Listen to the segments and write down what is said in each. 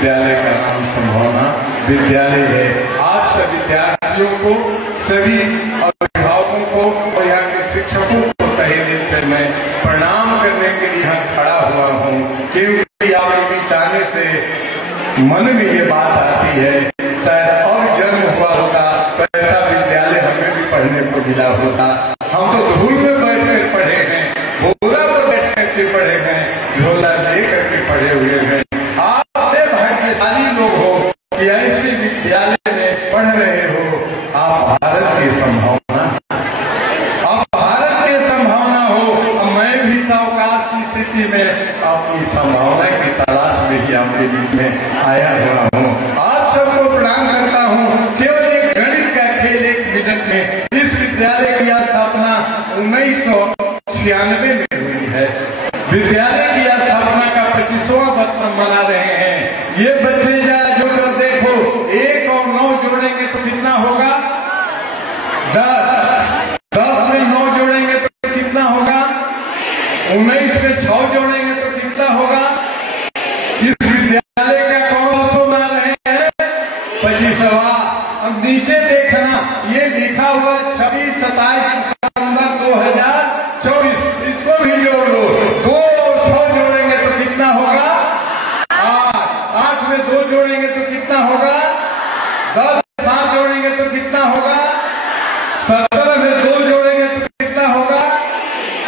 विश्वविद्यालय का नाम संभावना विद्यालय है। आज सभी विद्यार्थियों को, सभी अभिभावकों को और यहाँ के शिक्षकों को तहे दिल से मैं प्रणाम करने के लिए यहाँ खड़ा हुआ हूँ, क्योंकि आपके चाहने से मन में ये बात आती है, शायद और जन्म हुआ होता तो ऐसा विद्यालय हमें भी पढ़ने को मिला होता। हम तो धूल में बैठ कर पढ़े हैं, बोरा पर बैठ करके पढ़े हैं, झोला ले करके पढ़े हुए हैं। आपने भाग्यशाली लोग हो कि ऐसे विद्यालय में पढ़ रहे हो। आप भारत की संभावना, आप भारत की संभावना हो। मैं भी सावकाश की स्थिति में आपकी संभावना की तलाश में ही आपके बीच में आया हुआ हूँ। आप सबको प्रणाम करता हूँ। केवल एक गणित का खेल 1 मिनट में। इस विद्यालय की स्थापना 1996 में हुई है। विद्यालय की स्थापना का 25वां वर्ष मना रहे हैं। ये बच्चे जरा जो कर देखो, 1 और 9 जोड़ेंगे तो कितना होगा? 10। 10 में 9 जोड़ेंगे तो कितना होगा? 19 में 6 जोड़ेंगे तो कितना होगा? इस विद्यालय का कौन वर्ष मना रहे हैं? 25वां। अब नीचे देखना, ये लिखा हुआ 26-27 सितंबर 2024। इसको भी जोड़ लो। 2 और 6 जोड़ेंगे तो कितना होगा? 8। 8 में 2 जोड़ेंगे तो कितना होगा? 10। 7 जोड़ेंगे तो कितना होगा? 17 में 2 जोड़ेंगे तो कितना होगा?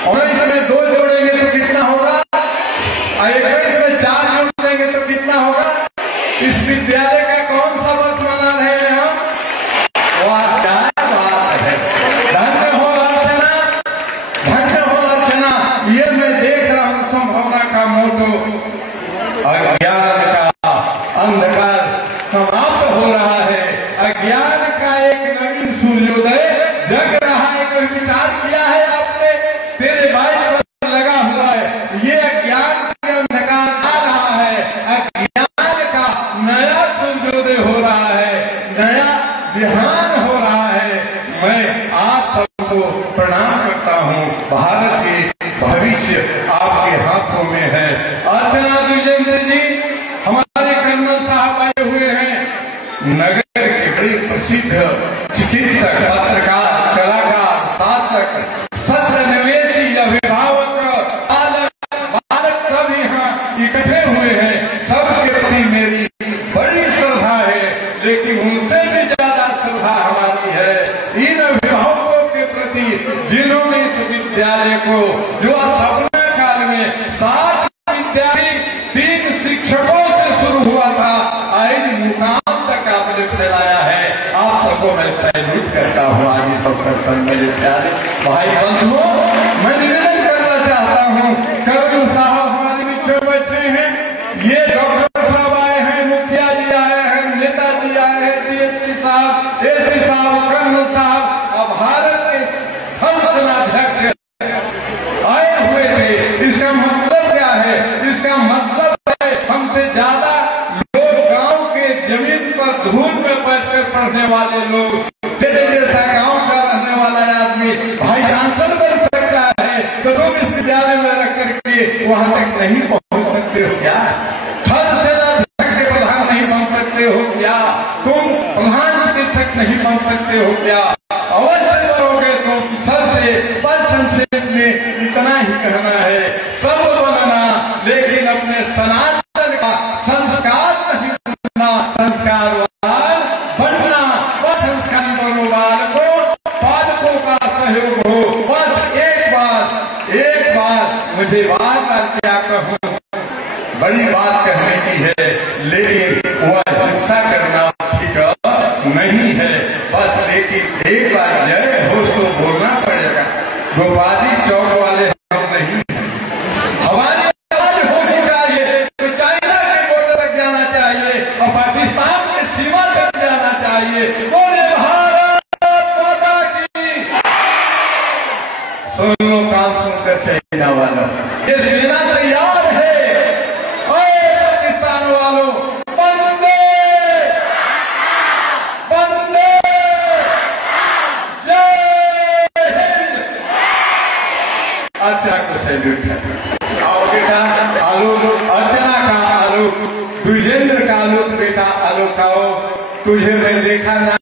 19 में 2 जोड़ेंगे तो कितना होगा? 21 में 4 जोड़ देंगे तो कितना होगा? इस विद्यालय का कौन सा वर्ष मना रहे हैं हम? धन्य हो अर्चना, धन्य हो अर्चना। ये मैं देख रहा हूँ संभावना का मोटो। अज्ञान का अंधकार समाप्त हो रहा है। अज्ञान का एक नवीन सूर्योदय जग रहा है। कोई विचार किया है आपने? तेरे बाइक पर लगा हुआ है, ये अज्ञान का अंधकार आ रहा है। अज्ञान का नया सूर्योदय हो रहा है, नया बिहान हो रहा है। मैं आप सबको प्रणाम करता हूँ। भारत के भविष्य आपके हाथों में है। अर्चना द्विजेंद्र जी हमारे कर्नल साहब आए हुए हैं। नगर के बड़े प्रसिद्ध चिकित्सक, पत्रकार, कलाकार, शासक, सत्र निवेशी, अभिभावक, बालक सब यहाँ इकट्ठे हुए हैं। सबके प्रति मेरी बड़ी श्रद्धा है, लेकिन उनसे भी ज्यादा श्रद्धा हमारी है इन अभिभावकों के प्रति, जिन्होंने इस विद्यालय को, जो स्थापना काल में 7 विद्यालय 3 शिक्षकों से शुरू हुआ था, आज मुकाम तक आपने फैलाया है। आप सबको मैं सैल्यूट करता हूँ। आज इस अवसर पर मेरे प्यारे भाई बंधुओं, मैं निवेदन करना चाहता हूँ। कर्नल साहब हमारे बीच में बैठे हैं, ये डॉक्टर साहब आए हैं, मुखिया जी आए हैं, नेताजी आए हैं, DSP साहब, SP साहब, कर्नल साहब, अब भारत के थल सेनाध्यक्ष आए हुए थे। इसका मतलब क्या है? इसका मतलब है हमसे ज्यादा लोग गांव के जमीन पर धूल में बैठकर पढ़ने वाले लोग, तेरे जैसा गांव का रहने वाला आदमी भाई चांसलर बन सकता है, तो तुम इस विद्यालय में रख करके वहां तक नहीं पहुंच सकते हो क्या? थल सेनाध्यक्ष के प्रधान नहीं बन सकते हो क्या? तुम प्रधान चिकित्सक नहीं बन सकते हो क्या? अवश्य बनोगे तुम। सबसे पद संक्षेप में इतना ही कहना है, सब बनना, लेकिन अपने सनातन का संस्कार नहीं बनना, संस्कारवान बनना। वह संस्कारी बनो, बालकों का सहयोग हो। बस एक बार मुझे बार बार क्या कहूँ, बड़ी बात कहने की है, लेकिन वह हिंसा करना ठीक नहीं है। बस लेकिन एक बार जय हो तो बोलना पड़ेगा। गोपाली चौक वाले हम नहीं हैं। हमारी आवाज होनी चाहिए तो चाइना के बॉर्डर तक जाना चाहिए और पाकिस्तान के सीमा तक जाना चाहिए। बोले भारत माता की। सुन लो, काम सुनकर चाइना वाला, ये सेना तैयार है। पाकिस्तान वालों, वंदे वंदे जय हिंद। अर्चना को सैल्यूट है। और बेटा आलू, अर्चना का आलू, द्विजेंद्र का तुझे मैं देखा ना